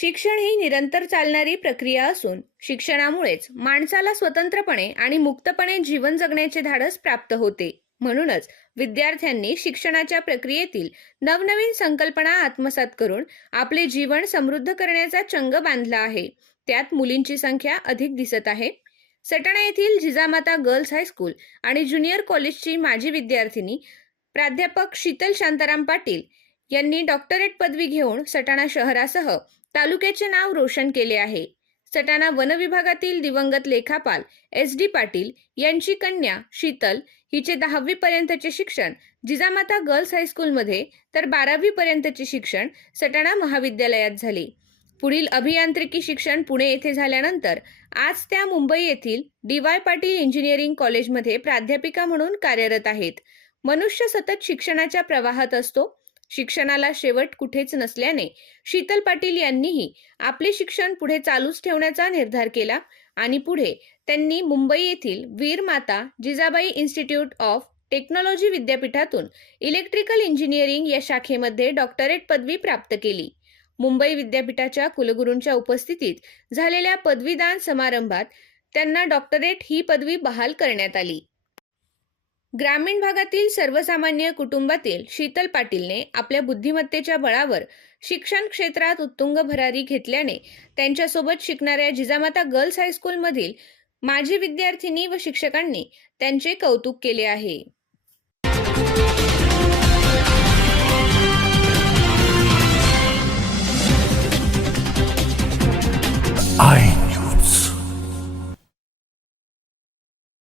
शिक्षण ही निरंतर चालणारी प्रक्रिया असून शिक्षणामुळेच माणसाला स्वतंत्रपणे आणि मुक्तपणे जीवन जगण्याचे धाडस प्राप्त होते. म्हणूनच विद्यार्थ्यांनी शिक्षणाच्या प्रक्रियेतील नवनवीन संकल्पना आत्मसात करून आपले जीवन समृद्ध करण्याचा चंग बांधला आहे. त्यात मुलींची संख्या अधिक दिसत आहे. सटाणा येथील जिजामाता गर्ल्स हायस्कूल आणि ज्युनियर कॉलेजची माजी विद्यार्थिनी प्राध्यापक शीतल शांताराम पाटील यांनी डॉक्टरेट पदवी घेऊन सटाणा शहरासह तालुक्याचे नाव रोशन केले आहे. सटाणा वन विभागातील दिवंगत लेखापाल एस डी पाटील यांची कन्या शीतल हिचे दहावी पर्यंतचे शिक्षण जिजामाता गर्ल्स हायस्कूलमध्ये तर बारावी पर्यंतचे शिक्षण सटाणा महाविद्यालयात झाले. पुढील अभियांत्रिकी शिक्षण पुणे येथे झाल्यानंतर आज त्या मुंबई येथील डी वाय पाटील इंजिनिअरिंग कॉलेजमध्ये प्राध्यापिका म्हणून कार्यरत आहेत. मनुष्य सतत शिक्षणाच्या प्रवाहात असतो शिक्षणाला शेवट कुठेच नसल्याने शीतल पाटील यांनीही आपले शिक्षण पुढे चालूच ठेवण्याचा निर्धार केला आणि पुढे त्यांनी मुंबई येथील Veer Mata Jijabai institute of technology विद्यापीठातून इलेक्ट्रिकल इंजिनिअरिंग या शाखेमध्ये डॉक्टरेट पदवी प्राप्त केली. मुंबई विद्यापीठाच्या कुलगुरूंच्या उपस्थितीत झालेल्या पदवीदान समारंभात त्यांना डॉक्टरेट ही पदवी बहाल करण्यात आली. ग्रामीण भागातील सर्वसामान्य कुटुंबातील शीतल पाटीलने आपल्या बुद्धिमत्तेच्या बळावर शिक्षण क्षेत्रात उत्तुंग भरारी घेतल्याने त्यांच्यासोबत शिकणाऱ्या जिजामाता गर्ल्स हायस्कूलमधील माजी विद्यार्थिनी व शिक्षकांनी त्यांचे कौतुक केले आहे. आय